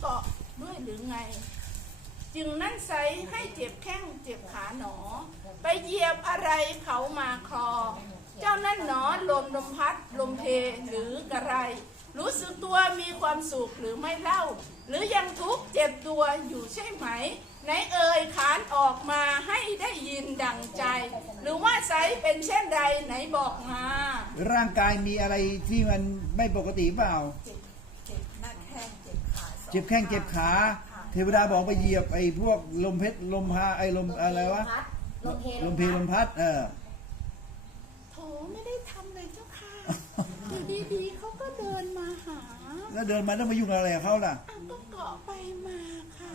เกาะด้วยหรือไงจึงนั่นไซให้เจ็บแข้งเจ็บขาหนอไปเหยียบอะไรเขามาคลอเจ้านั่นหนอลมพัดลมเพหรือกระไรรู้สึกตัวมีความสุขหรือไม่เล่าหรือยังทุกข์เจ็บตัวอยู่ใช่ไหมไหนเอ่ยขานออกมาให้ได้ยินดังใจหรือว่าไซเป็นเช่นใดไหนบอกมาร่างกายมีอะไรที่มันไม่ปกติเปล่าเจ็บหน้าแข้งเจ็บขาเจ็บแข้งเจ็บขาเทวดาบอกไปเหยียบไอ้พวกลมเพชรลมพาไอ้ลมอะไรวะลมเพลมพัดโถไม่ได้ทำเลยเจ้าค่ะอยู่ดีๆเขาก็เดินมาหาแล้วเดินมาต้องมายุ่งอะไรกับเขาล่ะก็เกาะไปมาค่ะ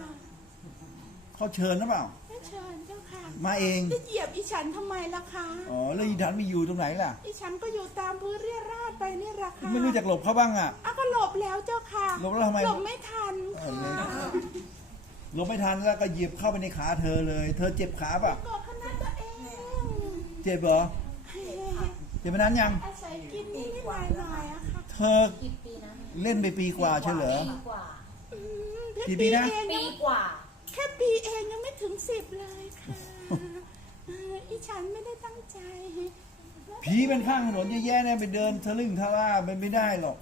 เขาเชิญหรือเปล่าไม่เชิญเจ้าค่ะมาเองจะเหยียบอีฉันทำไมล่ะคะอ๋อแล้วอีฉันมีอยู่ตรงไหนล่ะอีฉันก็อยู่ตามพื้นเรียราดไปนี่แหละค่ะไม่รู้จักหลบเขาบ้างอ่ะก็หลบแล้วเจ้าค่ะหลบแล้วทำไมหลบไม่ทันค่ะหลบไม่ทันแล้วก็เหยียบเข้าไปในขาเธอเลยเธอเจ็บขาป่ะกอดขนาดตัวเองเจ็บเหรอเจ็บมานานยังอาศัยกินนิดหน่อยอะค่ะเธอเล่นไปปีกว่าใช่เหรอกี่ปีนะปีกว่าแค่ปีเองยังไม่ถึง10เลยค่ะอีฉันไม่ได้ตั้งใจผีเป็นข้างถนนเยอะแยะเนี่ยไปเดินทะลึ่งทะล่าเป็นไม่ได้หรอก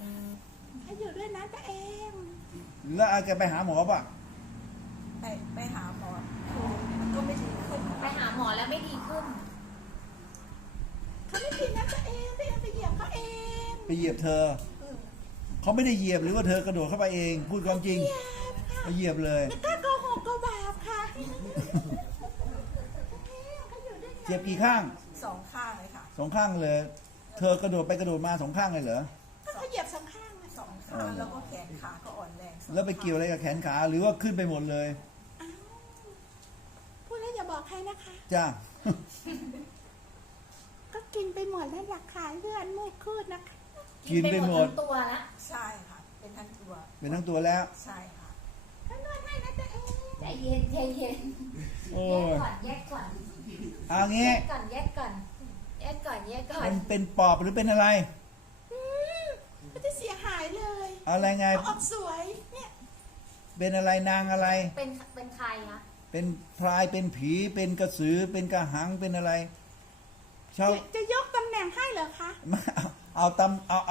ให้อยู่ด้วยนะตัวเองแล้วอาจจะไปหาหมอป่ะไปหาหมอมันก็ไม่ดีขึ้นไปหาหมอแล้วไม่ดีขึ้นเขาไม่ผิดนะตัวเองไปเหยียบเขาเองไปเหยียบเธอเขาไม่ได้เหยียบหรือว่าเธอกระโดดเข้าไปเองพูดความจริงไปเหยียบเลยไม่กล้าโกหกก็บาปค่ะเจ็บกี่ข้าง2 ข้างเลยค่ะ2 ข้างเลยเธอกระโดดไปกระโดดมา2 ข้างเลยเหรอก็เขาเหยียบ2 ข้าง2 ข้างแล้วก็แขนขาก็อ่อนแรงแล้วไปเกี่ยวอะไรกับแขนขาหรือว่าขึ้นไปหมดเลยพูดแล้วอย่าบอกใครนะคะจ้าก็กินไปหมดแล้วหลักขายเลือดมูกคืดนะคะกินไปหมดตัวแล้วใช่ค่ะเป็นทั้งตัวแล้วใช่ค่ะก็นวดให้นะตัวเองใจเย็นใจเย็นแยกก่อนเอางี้แยกก่อนมันเป็นปอบหรือเป็นอะไรก็จะเสียหายเลยอะไรไงออกสวยเนี่ยเป็นอะไรนางอะไรเป็นใครคะเป็นพรายเป็นผีเป็นกระสือเป็นกระหังเป็นอะไรจะยกตำแหน่งให้เหรอคะเอ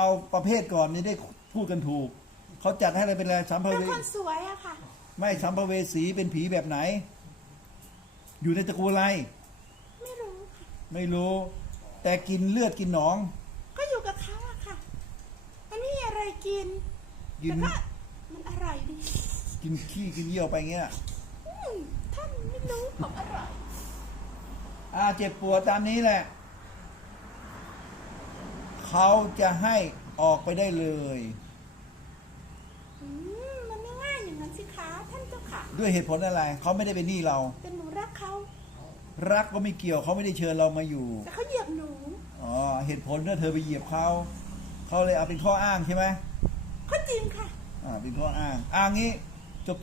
าประเภทก่อนนี่ได้พูดกันถูกเขาจัดให้อะไรเป็นอะไรสัมภเวสีเป็นคนสวยอะค่ะไม่สัมภเวสีเป็นผีแบบไหนอยู่ในตระกูลอะไรไม่รู้แต่กินเลือดกินหนองก็อยู่กับเขาอะค่ะมันไม่มีอะไรกินแต่ก็มันอร่อยดีกินขี้กินเยี่ยวไปเงี้ยท่านไม่รู้ของอร่อยเจ็บปวดตามนี้แหละเขาจะให้ออกไปได้เลยมันไม่ง่ายอย่างนั้นสิคะท่านเจ้าค่ะด้วยเหตุผลอะไรเขาไม่ได้เป็นหนี้เราแต่หนูรักเขารักก็ไม่เกี่ยวเขาไม่ได้เชิญเรามาอยู่แต่เขาเหยียบหนูเหตุผลถ้าเธอไปเหยียบเขาเลยเอาเป็นข้ออ้างใช่ไหมก็จริงค่ะเป็นข้ออ้างงี้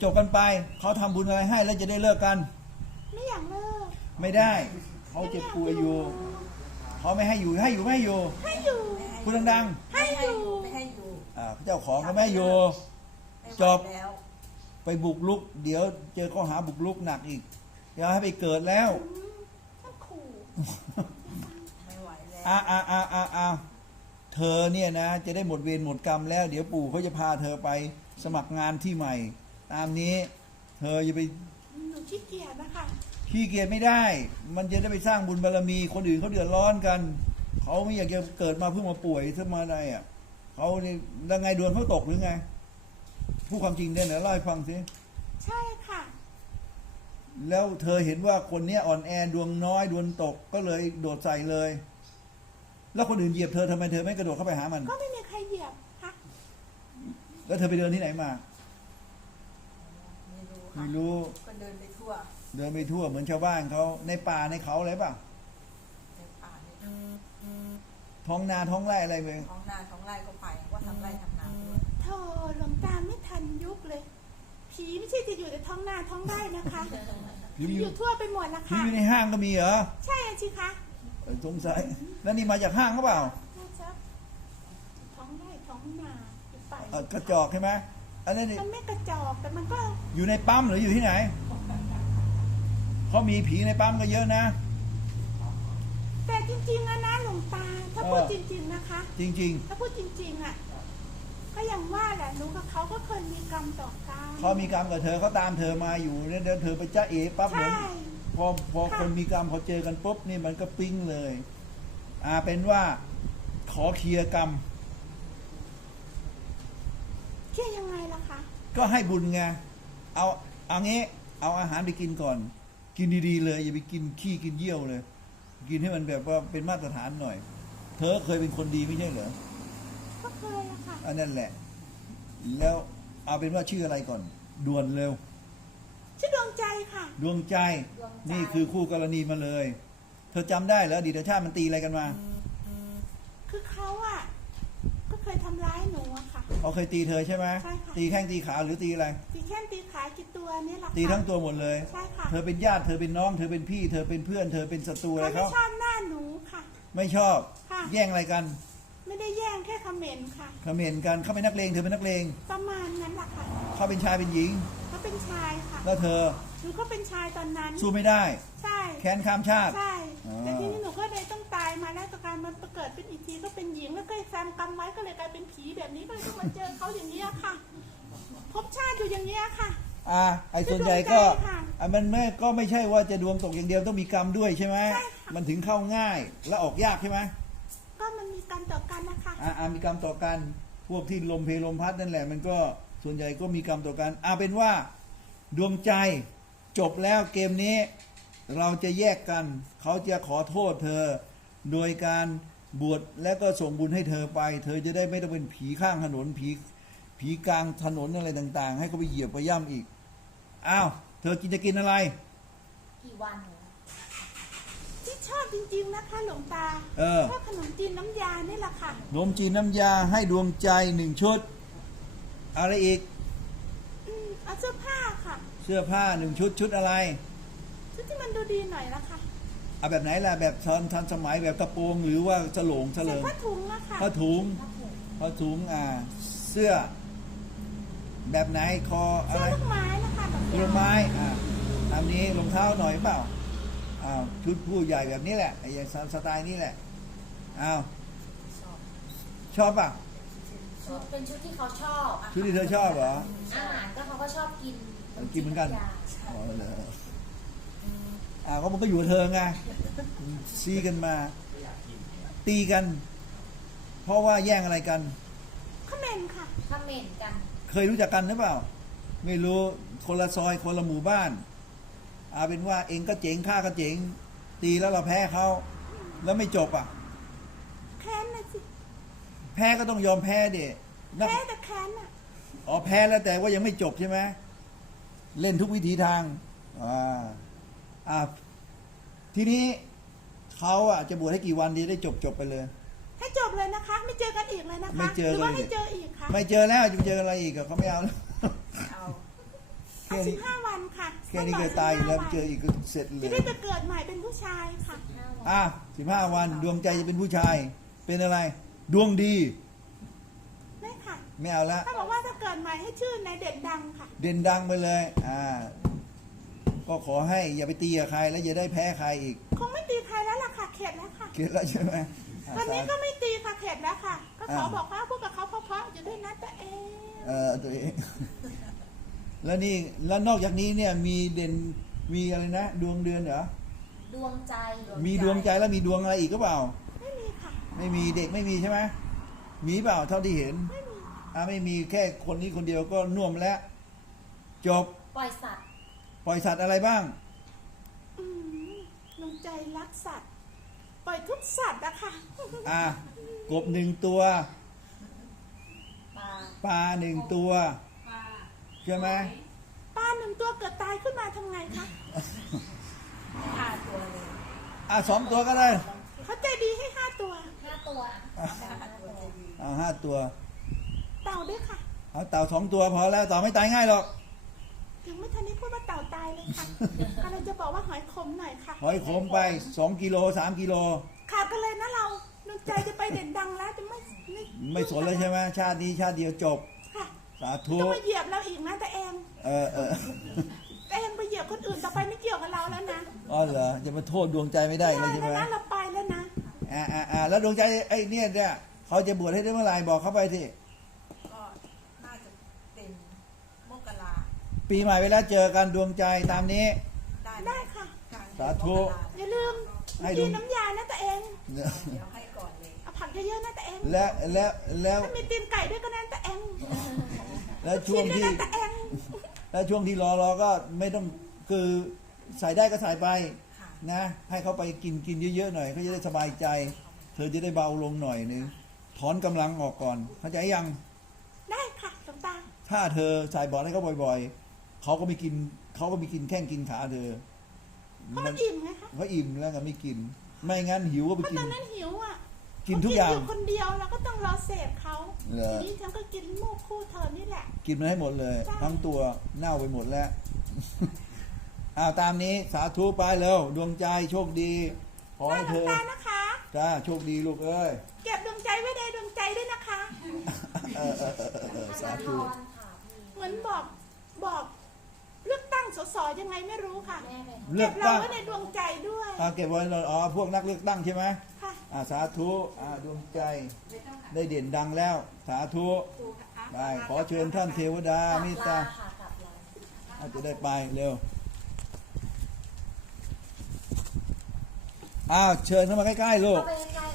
จบกันไปเขาทำบุญอะไรให้แล้วจะได้เลิกกันไม่อยากเลิกไม่ได้เขาเจ็บป่วยอยู่เขาไม่ให้อยู่ให้อยู่พูดดังๆให้อยู่เจ้าของเขาไม่อยู่จบไปบุกรุกเดี๋ยวเจอข้อหาบุกรุกหนักอีกอย่าให้ไปเกิดแล้วไม่ไหวแล้วเธอเนี่ยนะจะได้หมดเวรหมดกรรมแล้วเดี๋ยวปู่เขาจะพาเธอไปสมัครงานที่ใหม่ตามนี้เธออย่าไปหนูขี้เกียจนะคะขี้เกียจไม่ได้มันจะได้ไปสร้างบุญบารมีคนอื่นเขาเดือดร้อนกันเขาไม่อยากจะเกิดมาเพิ่งมาป่วยซะมาได้เขาเนี่ยยังไงดวงเขาตกหรือไงพูดความจริงเนี่ยเล่าให้ฟังสิใช่ค่ะแล้วเธอเห็นว่าคนนี้อ่อนแอดวงน้อยดวงตกก็เลยโดดใส่เลยแล้วคนอื่นเหยียบเธอทำไมเธอไม่กระโดดเข้าไปหามันก็ไม่มีใครเหยียบค่ะแล้วเธอไปเดินที่ไหนมาไม่รู้ก็เดินไปทั่วเหมือนชาวบ้านเขาในป่าในเขาอะไรป่ะในป่าท้องนาท้องไร่อะไรไปท้องนาท้องไร่ก็ไปว่าทำไร่ทำนาโธ่หลวงตาไม่ทันยุคเลยผีไม่ใช่จะอยู่ในท้องนาท้องไร่นะคะอยู่ทั่วไปหมดนะคะผีอยู่ในห้างก็มีเหรอใช่สิคะสงสัยแล้วนี่มาจากห้างหรือเปล่าท้องไร่ท้องนาไปกระจอกใช่ไหม อันนั้น มันไม่กระจอกแต่มันก็ อยู่ในปั๊มหรืออยู่ที่ไหนเขามีผีในปั๊มก็เยอะนะ แต่จริงๆอะนะหลวงตาถ้าพูดจริงๆนะคะ จริง ถ้าพูดจริงๆอะก็อย่างว่าแหละหนูกับเขาก็เคยมีกรรมต่อกัน ๆเขามีกรรมกับเธอเขาตามเธอมาอยู่เนี่ยเดี๋ยวเธอไปจ้าเอ๋ปั๊บเหมือน ใช่ พอคนมีกรรมพอเจอกันปุ๊บนี่มันก็ปิ๊งเลยเป็นว่าขอเคลียร์กรรม เชื่อยังไงล่ะคะ ก็ให้บุญไงเอางี้เอาอาหารไปกินก่อน กินดีๆเลยอย่าไปกินขี้กินเยี่ยวเลย กินให้มันแบบว่าเป็นมาตรฐานหน่อย เธอเคยเป็นคนดีไม่ใช่เหรอ ก็เคยอะค่ะ อันนั้นแหละ แล้วเอาเป็นว่าชื่ออะไรก่อนด่วนเร็ว ชื่อดวงใจค่ะ ดวงใจนี่คือคู่กรณีมาเลย เธอจำได้เหรออดีตชาติมันตีอะไรกันมา คือเขาอะก็เคยทำร้ายหนูอะค่ะ เขาเคยตีเธอใช่ไหม ใช่ค่ะ ตีแข้งตีขาหรือตีอะไร ตีแค่ตีขากี่ตัวเนี่ยแหละค่ะ ตีทั้งตัวหมดเลย ใช่ค่ะ เธอเป็นญาติเธอเป็นน้องเธอเป็นพี่ เธอเป็นเพื่อนเธอเป็นศัตรูอะไร เขาไม่ เขา ชอบหน้าหนูค่ะ ไม่ชอบ ค่ะ แย่งอะไรกัน ไม่ได้แย่งแค่คอมเมนต์ค่ะ เขม่นกันเขาเป็นนักเลงเธอเป็นนักเลง ประมาณนั้นแหละค่ะ เขาเป็นชายเป็นหญิง เขาเป็นชายค่ะ แล้วเธอ หนูก็เป็นชายตอนนั้น สู้ไม่ได้ ใช่ แค้นข้ามชาติ ใช่ อ๋อ แต่ทีนี้หนูก็เลยต้องตายมาแล้วจากการมันประเกิดเป็นอีกทีก็เป็นหญิงแล้วก็แซมกรรมไว้ก็เลยกลายเป็นผีแบบนี้ก็เลยต้องมาเจอเขาอย่างนี้ยค่ะ พบชาติอยู่อย่างนี้ยค่ะ ไอ้ส่วนใหญ่ก็ ดวงใจค่ะ มันไม่ใช่ว่าจะดวงตกอย่างเดียวต้องมีกรรมด้วยใช่ไหม ใช่ค่ะ มันถึงเข้าง่ายและออกยากใช่ไหม ก็มันมีกรรมต่อกันนะคะ มีกรรมต่อกันพวกที่ลมเพลลมพัดนั่นแหละ มันก็ส่วนใหญ่ก็มีกรรมต่อกันเป็นว่าดวงใจจบแล้วเกมนี้เราจะแยกกัน เขาจะขอโทษเธอ โดยการบวชและก็ส่งบุญให้เธอไป เธอจะได้ไม่ต้องเป็นผีข้างถนนผีกลางถนนอะไรต่างๆ ให้เขาไปเหยียบไปย่ำอีกเธอจะกินอะไร กี่วันเหรอ ที่ชอบจริงๆนะคะหลวงตาชอบขนมจีนน้ำยานี่แหละค่ะ ขนมจีนน้ำยาให้ดวงใจ1 ชุดอะไรอีก เอาเสื้อผ้าค่ะ เสื้อผ้า1 ชุดอะไร ชุดที่มันดูดีหน่อยนะคะ เอาแบบไหนล่ะแบบทันสมัยแบบกระโปรงหรือว่าฉลงเฉ ใส่ ลิม ผ้าถุงอะค่ะ ผ้าถุงเสื้อ แบบไหนคออะ เสื้อ ไร ลูกไม้นะคะแบบ ผลไม้อันนี้รองเท้าหน่อยเปล่าชุดผู้ใหญ่แบบนี้แหละไอ้อย่างสไตล์นี้แหละชอบป่ะ ชุดเป็นชุดที่เขาชอบอะ ชุดที่เธอชอบเหรอ อาหารก็เขาก็ชอบกิน กินเหมือนกัน ำยา อ๋อเหรอก็มันก็อยู่กับเธอไงซีกันมา ตีกัน เพราะว่าแย่งอะไรกัน คอมเมนต์ค่ะ คอมเมนต์กัน เคยรู้จักกันหรือเปล่า ไม่รู้คนละซอยคนละหมู่บ้านเป็นว่าเองก็เจ๋งข้าก็เจ๋ง ตีแล้วเราแพ้เขาแล้วไม่จบแค้นนะสิ แพ้ก็ต้องยอมแพ้ดินัก แพ้แต่แค้นอะ แพ้แล้วแต่ว่ายังไม่จบใช่ไหมเล่นทุกวิถีทางทีนี้เขาจะบวชให้กี่วันดีได้จบไปเลย ให้จบเลยนะคะ ไม่เจอกันอีกเลยนะคะ ไม่เจอ หรือว่า เลย ให้เจออีกค่ะ ไม่เจอแล้วจะไปเจออะไรอีกเขาไม่เอาแล้ว เอา15 วันค่ะ แค่นี้ก็ตายอยู่แล้วเจออีกก็เสร็จเล จะ ย ได้จะเกิดใหม่เป็นผู้ชายค่ะ 15 วันดวงใจจะเป็นผู้ชาย เป็นอะไร ดวงดี ได้ค่ะ ไม่เอาละ ถ้าบอกว่าถ้าเกิดใหม่ให้ชื่อนายเด่นดังค่ะ เด่นดังไปเลยก็ขอให้อย่าไปตีกับใครแล้วอย่าได้แพ้ใครอีก คงไม่ตีใครแล้วล่ะค่ะ เข็ดแล้วค่ะ เกลียดแล้วใช่ไหม ตอนนี้ก็ไม่ตีค่ะ เข็ดแล้วค่ะ ก็ขอบอกว่าพูดกับเขาเพราะๆอยู่ด้วยนะตัวเอง ตัวเอง แล้วนอกจากนี้เนี่ยมีเด่นมีอะไรนะดวงเดือนเหรอ ดวงใจ มีดวงใจแล้วมีดวงอะไรอีกก็เปล่า ไม่มีค่ะ ไม่มีเด็กไม่มีใช่ไหมมีเปล่าเท่าที่เห็น ไม่มี ไม่มีแค่คนนี้คนเดียวก็น่วมแล้ว จบ ปล่อยสัตว์ ปล่อยสัตว์อะไรบ้าง ดวงใจรักสัตว์ ปล่อยทุกสัตว์อะค่ะ กบ1 ตัว ปลา ปลา1 ตัวใช่ไหม ปลา1 ตัวเกิดตายขึ้นมาทำไงคะ 5 ตัวเลย 2 ตัวก็ได้ เขาใจดีให้5 ตัว 5 ตัว 5 ตัว เต่าด้วยค่ะ เอาเต่า2 ตัวพอแล้วเต่าไม่ตายง่ายหรอก ยังไม่ทันได้พูดว่าเต่าตายเลยค่ะ ก็เลยจะบอกว่าหอยขมหน่อยค่ะ หอยขมไป2 กิโล 3 กิโล ขาดกันเลยนะเราดวงใจจะไปเด่นดังแล้วจะไม่ ไม่สนเลยใช่ไหมชาตินี้ชาติเดียวจบ ค่ะ สาธุ ต้องมาเหยียบเราอีกนะแต่เอง เออ แต่เองไปเหยียบคนอื่นต่อไปไม่เกี่ยวกับเราแล้วนะ อ๋อเหรอจะมาโทษดวงใจไม่ได้เลยใช่ไหม แล้วนะเราไปแล้วนะ แล้วดวงใจไอ้เนี่ยเขาจะบวชให้ได้เมื่อไหร่บอกเขาไปสิ ก็น่าจะเป็นมกรา ปีใหม่ไปแล้วเจอกันดวงใจตามนี้ ได้ค่ะ กลาง สาธุ มกรา อย่าลืม ให้ดู กินน้ำยานะแต่เอง เดี๋ยวให้ก่อนเลย เอาผักเยอะๆนะแต่เอง แล้ว ถ้ามีตีนไก่ด้วยก็นั่นแต่เอง ช่วง กินด้วย ที่ นะแต่เอง แล้วช่วงที่รอก็ไม่ต้องคือใส่ได้ก็ใส่ไป ค่ะ นะ ให้เขาไปกินเยอะๆหน่อยเขาจะได้สบายใจ เธอจะได้เบาลงหน่อยนึงถอนกำลังออกก่อนเข้าใจยัง ได้ค่ะหลวงตา ถ้าเธอใส่บอลให้เขาบ่อยๆเขาก็ไม่กินแข้งกินขาเธอ เพราะมันอิ่มไงคะ เขาอิ่มแล้วก็ไม่กิน ไม่งั้นหิวก็ไป เพราะ กิ ต น อนนั้นหิวอ่ะ กินทุกอย่าง เขอยู่คนเดียวเราก็ต้องรอเสพเขา เหรอ ทีนี้ฉันก็กินหมูคู่เธอนี่แหละ กินมันให้หมดเลย ใช่ ทั้งตัวเน่าไปหมดแล้ว ตามนี้สาธุไปเร็วดวงใจโชคดี ขอ ได้ ให้ หล เธ วง อ ตานะคะ จ้าโชคดีลูกเอ้ย เก็บดวงใจไว้ในดวงใจด้วยนะคะ สาธุ เหมือนบอกเลือกตั้งสสยังไงไม่รู้ค่ะ เลื เก็ อก บเรา ตั้ง ไว้ในดวงใจด้วย เก็บไว้เลยพวกนักเลือกตั้งใช่ไหม ค่ะ สาธุดวงใจ ได้เด่นดังแล้ว สาธุได้ขอเชิญท่านเทวดาเมตตา ค่ะกลับลา อาจจะได้ไปเร็วเชิญเข้ามาใกล้ๆลู เข้าก ไปใกล้